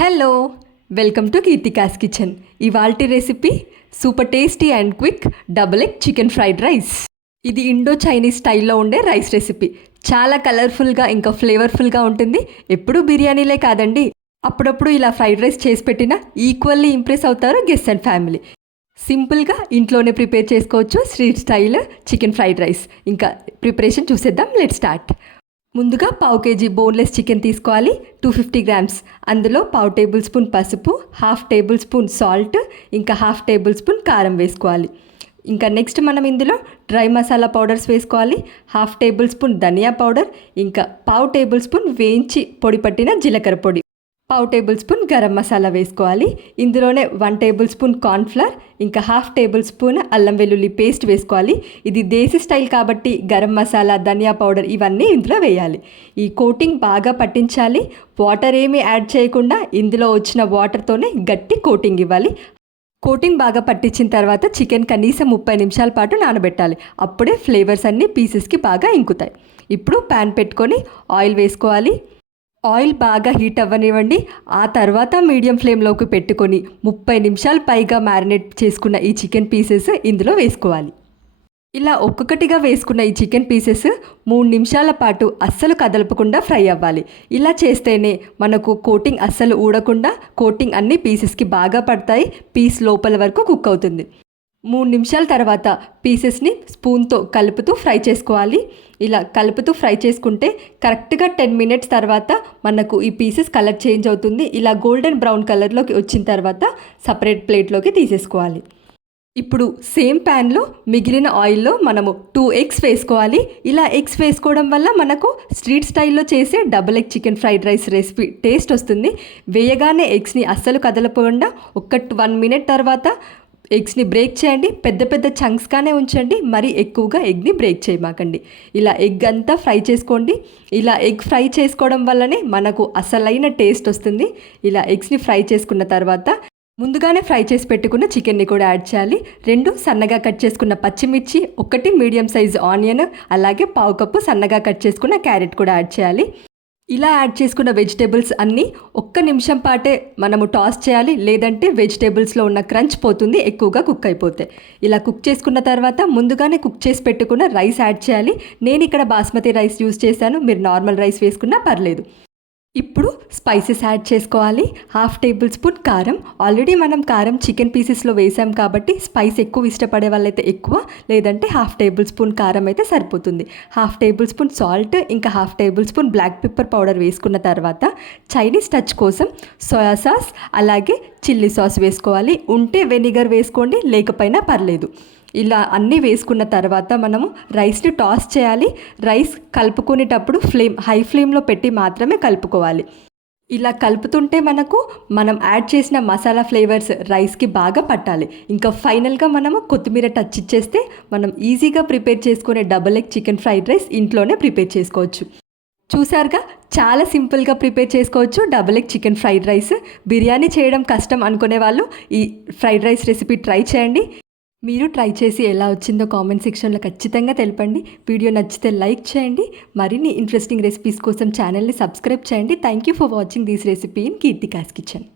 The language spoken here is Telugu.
Hello, welcome to Keerthika's kitchen. ఇవాల్టి recipe super tasty and quick double egg chicken fried rice. ఇది ఇండో చైనీస్ స్టైల్లో ఉండే రైస్ రెసిపీ. చాలా కలర్ఫుల్గా ఇంకా ఫ్లేవర్ఫుల్గా ఉంటుంది. ఎప్పుడూ బిర్యానీలే కాదండి, అప్పుడప్పుడు ఇలా ఫ్రైడ్ రైస్ చేసి పెట్టినా ఈక్వల్లీ ఇంప్రెస్ అవుతారు గెస్ట్ అండ్ ఫ్యామిలీ. సింపుల్గా ఇంట్లోనే ప్రిపేర్ చేసుకోవచ్చు street style chicken fried rice. ఇంకా ప్రిపరేషన్ చూసేద్దాం, లెట్ స్టార్ట్. ముందుగా పావు కేజీ బోన్లెస్ చికెన్ తీసుకోవాలి, 250 గ్రామ్స్. అందులో పావు టేబుల్ స్పూన్ పసుపు, హాఫ్ టేబుల్ స్పూన్ సాల్ట్, ఇంకా హాఫ్ టేబుల్ స్పూన్ కారం వేసుకోవాలి. ఇంకా నెక్స్ట్ మనం ఇందులో డ్రై మసాలా పౌడర్స్ వేసుకోవాలి, హాఫ్ టేబుల్ స్పూన్ ధనియా పౌడర్, ఇంకా పావు టేబుల్ స్పూన్ వేయించి పొడి పట్టిన జీలకర్ర పొడి, పావు టేబుల్ స్పూన్ గరం మసాలా వేసుకోవాలి. ఇందులోనే 1 టేబుల్ స్పూన్ కార్న్ఫ్లవర్, ఇంకా హాఫ్ టేబుల్ స్పూన్ అల్లం వెల్లుల్లి పేస్ట్ వేసుకోవాలి. ఇది దేశీ స్టైల్ కాబట్టి గరం మసాలా, ధనియా పౌడర్ ఇవన్నీ ఇందులో వేయాలి. ఈ కోటింగ్ బాగా పట్టించాలి. వాటర్ ఏమీ యాడ్ చేయకుండా ఇందులో వచ్చిన వాటర్తోనే గట్టి కోటింగ్ ఇవ్వాలి. కోటింగ్ బాగా పట్టించిన తర్వాత చికెన్ కనీసం 30 నిమిషాల పాటు నానబెట్టాలి. అప్పుడే ఫ్లేవర్స్ అన్నీ పీసెస్కి బాగా ఇంకుతాయి. ఇప్పుడు ప్యాన్ పెట్టుకొని ఆయిల్ వేసుకోవాలి. ఆయిల్ బాగా హీట్ అవ్వనివ్వండి. ఆ తర్వాత మీడియం ఫ్లేమ్లోకి పెట్టుకొని 30 నిమిషాలు పైగా మ్యారినేట్ చేసుకున్న ఈ చికెన్ పీసెస్ ఇందులో వేసుకోవాలి. ఇలా ఒక్కొక్కటిగా వేసుకున్న ఈ చికెన్ పీసెస్ 3 నిమిషాల పాటు అస్సలు కదలపకుండా ఫ్రై అవ్వాలి. ఇలా చేస్తేనే మనకు కోటింగ్ అస్సలు ఊడకుండా కోటింగ్ అన్ని పీసెస్కి బాగా పడతాయి, పీస్ లోపల వరకు కుక్ అవుతుంది. 3 నిమిషాల తర్వాత పీసెస్ని స్పూన్తో కలుపుతూ ఫ్రై చేసుకోవాలి. ఇలా కలుపుతూ ఫ్రై చేసుకుంటే కరెక్ట్గా 10 మినిట్స్ తర్వాత మనకు ఈ పీసెస్ కలర్ చేంజ్ అవుతుంది. ఇలా గోల్డెన్ బ్రౌన్ కలర్లోకి వచ్చిన తర్వాత సపరేట్ ప్లేట్లోకి తీసేసుకోవాలి. ఇప్పుడు సేమ్ ప్యాన్లో మిగిలిన ఆయిల్లో మనము 2 ఎగ్స్ వేసుకోవాలి. ఇలా ఎగ్స్ వేసుకోవడం వల్ల మనకు స్ట్రీట్ స్టైల్లో చేసే double egg chicken fried rice recipe taste వస్తుంది. వేయగానే ఎగ్స్ని అస్సలు కదలకుండా 1 మినిట్ తర్వాత ఎగ్స్ని బ్రేక్ చేయండి. పెద్ద పెద్ద చంక్స్గానే ఉంచండి, మరీ ఎక్కువగా ఎగ్ని బ్రేక్ చేయమాకండి. ఇలా ఎగ్ అంతా ఫ్రై చేసుకోండి. ఇలా ఎగ్ ఫ్రై చేసుకోవడం వల్లనే మనకు అసలైన టేస్ట్ వస్తుంది. ఇలా ఎగ్స్ని ఫ్రై చేసుకున్న తర్వాత ముందుగానే ఫ్రై చేసి పెట్టుకున్న చికెన్ని కూడా యాడ్ చేయాలి. 2 సన్నగా కట్ చేసుకున్న పచ్చిమిర్చి, 1 మీడియం సైజ్ ఆనియన్, అలాగే పావు కప్పు సన్నగా కట్ చేసుకున్న క్యారెట్ కూడా యాడ్ చేయాలి. ఇలా యాడ్ చేసుకున్న వెజిటేబుల్స్ అన్నీ 1 నిమిషం పాటే మనము టాస్ చేయాలి, లేదంటే వెజిటేబుల్స్లో ఉన్న క్రంచ్ పోతుంది, ఎక్కువగా కుక్ అయిపోతాయి. ఇలా కుక్ చేసుకున్న తర్వాత ముందుగానే కుక్ చేసి పెట్టుకున్న రైస్ యాడ్ చేయాలి. నేను ఇక్కడ బాస్మతి రైస్ యూజ్ చేశాను, మీరు నార్మల్ రైస్ వేసుకున్నా పర్లేదు. ఇప్పుడు స్పైసెస్ యాడ్ చేసుకోవాలి. హాఫ్ టేబుల్ స్పూన్ కారం. ఆల్రెడీ మనం కారం చికెన్ పీసెస్లో వేసాం కాబట్టి స్పైస్ ఎక్కువ ఇష్టపడే వాళ్ళైతే ఎక్కువ, లేదంటే హాఫ్ టేబుల్ స్పూన్ కారం అయితే సరిపోతుంది. హాఫ్ టేబుల్ స్పూన్ సాల్ట్, ఇంకా half tablespoon black pepper powder వేసుకున్న తర్వాత చైనీస్ టచ్ కోసం సోయా సాస్ అలాగే చిల్లీ సాస్ వేసుకోవాలి. ఉంటే వెనిగర్ వేసుకోండి, లేకపోయినా పర్లేదు. ఇలా అన్నీ వేసుకున్న తర్వాత మనము రైస్ని టాస్ చేయాలి. రైస్ కలుపుకునేటప్పుడు హై ఫ్లేమ్లో పెట్టి మాత్రమే కలుపుకోవాలి. ఇలా కలుపుతుంటే మనం యాడ్ చేసిన మసాలా ఫ్లేవర్స్ రైస్కి బాగా పట్టాలి. ఇంకా ఫైనల్గా మనము కొత్తిమీర టచ్ ఇచ్చేస్తే మనం ఈజీగా ప్రిపేర్ చేసుకునే double egg chicken fried rice ఇంట్లోనే ప్రిపేర్ చేసుకోవచ్చు. చూసారుగా, చాలా సింపుల్గా ప్రిపేర్ చేసుకోవచ్చు double egg chicken fried rice. Biryani చేయడం కష్టం అనుకునే వాళ్ళు ఈ ఫ్రైడ్ రైస్ రెసిపీ ట్రై చేయండి. మీరు ట్రై చేసి ఎలా వచ్చిందో కామెంట్ సెక్షన్లో ఖచ్చితంగా తెలపండి. వీడియో నచ్చితే లైక్ చేయండి. మరిన్ని ఇంట్రెస్టింగ్ రెసిపీస్ కోసం ఛానల్ని సబ్స్క్రైబ్ చేయండి. Thank you for watching this recipe in Keerthika's kitchen.